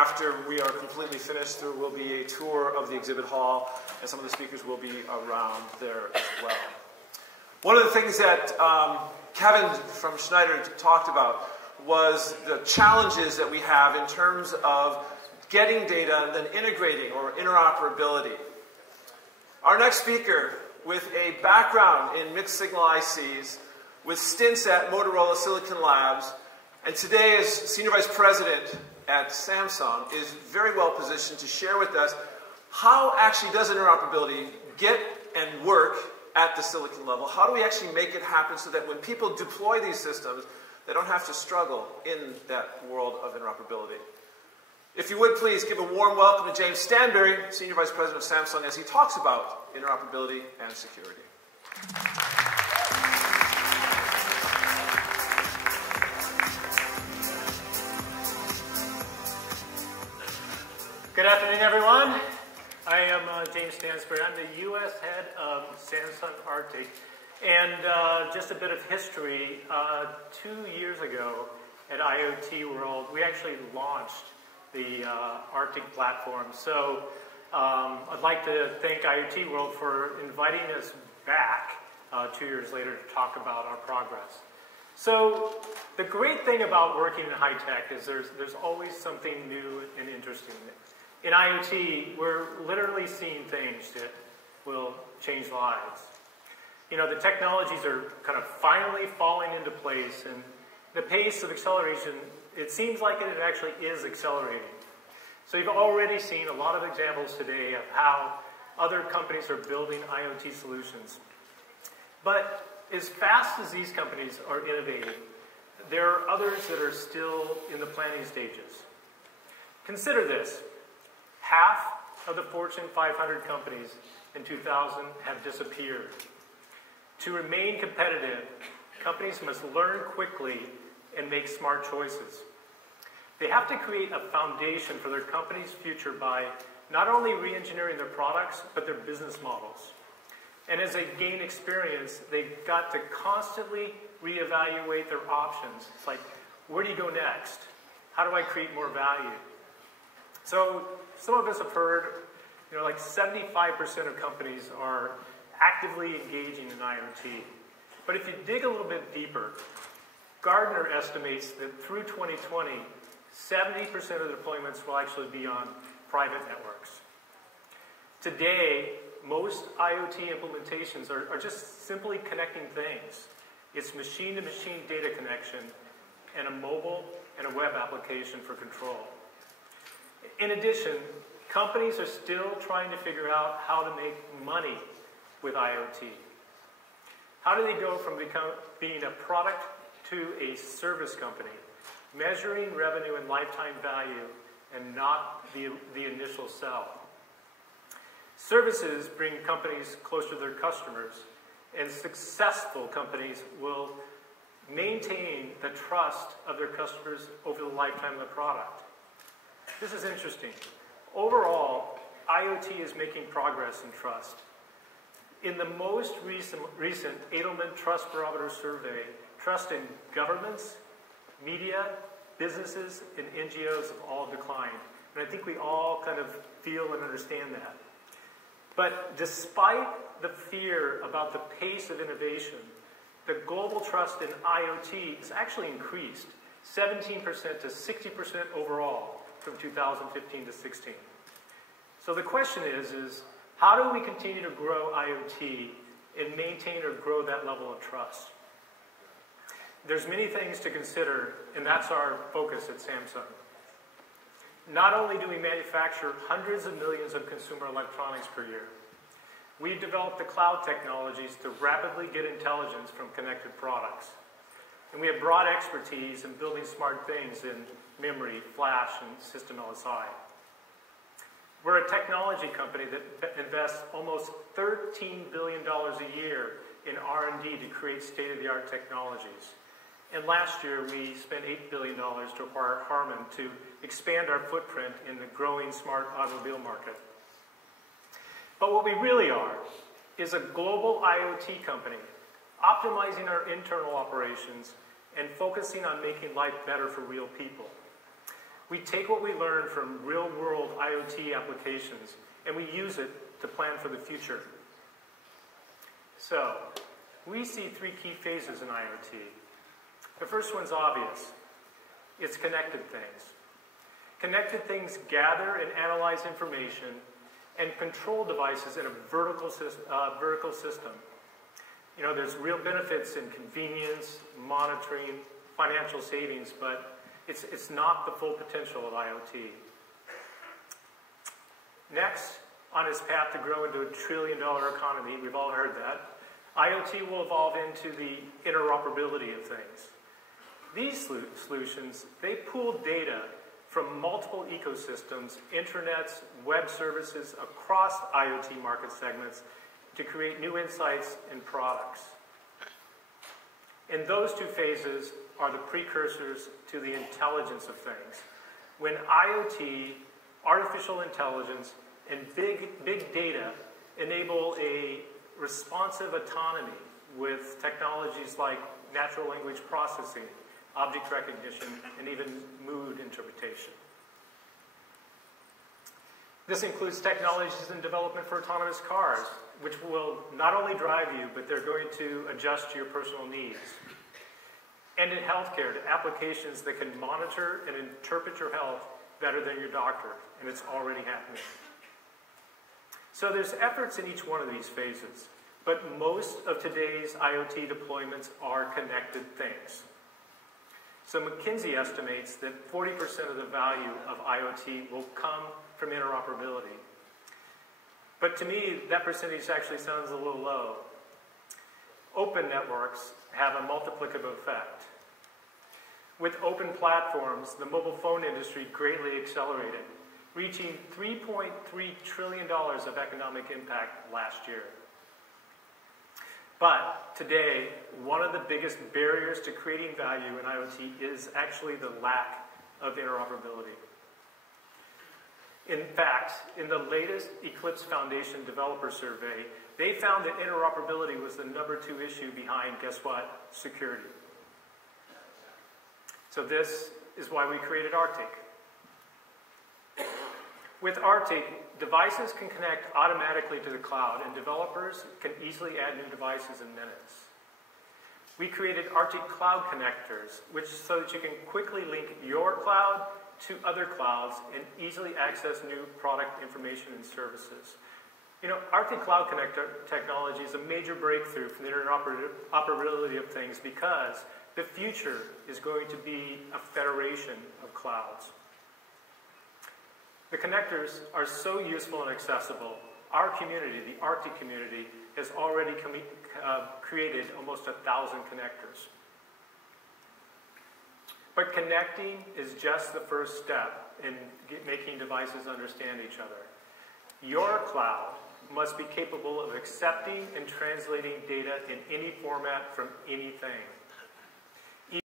after we are completely finished, there will be a tour of the exhibit hall, and some of the speakers will be around there as well. One of the things that Kevin from Schneider talked about was the challenges that we have in terms of getting data and then integrating, or interoperability. Our next speaker, with a background in mixed signal ICs, with stints at Motorola Silicon Labs, and today is Senior Vice President at Samsung, is very well positioned to share with us how actually does interoperability get and work at the silicon level. How do we actually make it happen so that when people deploy these systems, they don't have to struggle in that world of interoperability. If you would please give a warm welcome to James Stanberry, Senior Vice President of Samsung, as he talks about interoperability and security. Good afternoon, everyone. I am James Stansbury. I'm the U.S. head of Samsung Arctic. And just a bit of history, 2 years ago at IoT World, we actually launched the Arctic platform. So I'd like to thank IoT World for inviting us back 2 years later to talk about our progress. So the great thing about working in high tech is there's always something new and interesting. In IoT, we're literally seeing things that will change lives. You know, the technologies are kind of finally falling into place, and the pace of acceleration, it seems like it actually is accelerating. So you've already seen a lot of examples today of how other companies are building IoT solutions. But as fast as these companies are innovating, there are others that are still in the planning stages. Consider this. Half of the Fortune 500 companies in 2000 have disappeared. To remain competitive, companies must learn quickly and make smart choices. They have to create a foundation for their company's future by not only re-engineering their products, but their business models. And as they gain experience, they've got to constantly reevaluate their options. It's like, where do you go next? How do I create more value? So some of us have heard, you know, like 75% of companies are actively engaging in IoT. But if you dig a little bit deeper, Gartner estimates that through 2020, 70% of the deployments will actually be on private networks. Today, most IoT implementations are just simply connecting things. It's machine-to-machine data connection and a mobile and a web application for control. In addition, companies are still trying to figure out how to make money with IoT. How do they go from being a product to a service company, measuring revenue and lifetime value and not the initial sell? Services bring companies closer to their customers, and successful companies will maintain the trust of their customers over the lifetime of the product. This is interesting. Overall, IoT is making progress in trust. In the most recent Edelman Trust Barometer survey, trust in governments, media, businesses, and NGOs have all declined. And I think we all kind of feel and understand that. But despite the fear about the pace of innovation, the global trust in IoT has actually increased 17% to 60% overall from 2015 to 16. So the question is how do we continue to grow IoT and maintain or grow that level of trust? There's many things to consider, and that's our focus at Samsung. Not only do we manufacture hundreds of millions of consumer electronics per year, we've developed the cloud technologies to rapidly get intelligence from connected products. And we have broad expertise in building smart things in memory, flash, and system LSI. We're a technology company that invests almost $13 billion a year in R&D to create state-of-the-art technologies. And last year, we spent $8 billion to acquire Harman to expand our footprint in the growing smart automobile market. But what we really are is a global IoT company, optimizing our internal operations and focusing on making life better for real people. We take what we learn from real-world IoT applications and we use it to plan for the future. So, we see three key phases in IoT. The first one's obvious. It's connected things. Connected things gather and analyze information and control devices in a vertical system. You know, there's real benefits in convenience, monitoring, financial savings, but it's not the full potential of IoT. Next, on its path to grow into a $1 trillion economy, we've all heard that, IoT will evolve into the interoperability of things. These solutions, they pool data from multiple ecosystems, intranets, web services across IoT market segments to create new insights and products. And those two phases are the precursors to the intelligence of things. When IoT, artificial intelligence, and big data enable a responsive autonomy with technologies like natural language processing, object recognition, and even mood interpretation. This includes technologies in development for autonomous cars, which will not only drive you, but they're going to adjust to your personal needs. And in healthcare, to applications that can monitor and interpret your health better than your doctor, and it's already happening. So there's efforts in each one of these phases, but most of today's IoT deployments are connected things. So McKinsey estimates that 40% of the value of IoT will come from interoperability. But to me, that percentage actually sounds a little low. Open networks have a multiplicative effect. With open platforms, the mobile phone industry greatly accelerated, reaching $3.3 trillion of economic impact last year. But today, one of the biggest barriers to creating value in IoT is actually the lack of interoperability. In fact, in the latest Eclipse Foundation Developer Survey, they found that interoperability was the #2 issue behind, guess what? Security. So this is why we created Arctic. With Arctic, devices can connect automatically to the cloud, and developers can easily add new devices in minutes. We created Arctic Cloud Connectors, so that you can quickly link your cloud to other clouds and easily access new product information and services. You know, Arctic Cloud Connector technology is a major breakthrough for the interoperability of things because the future is going to be a federation of clouds. The connectors are so useful and accessible. Our community, the Arctic community, has already created almost 1,000 connectors. But connecting is just the first step in making devices understand each other. Your cloud must be capable of accepting and translating data in any format from anything.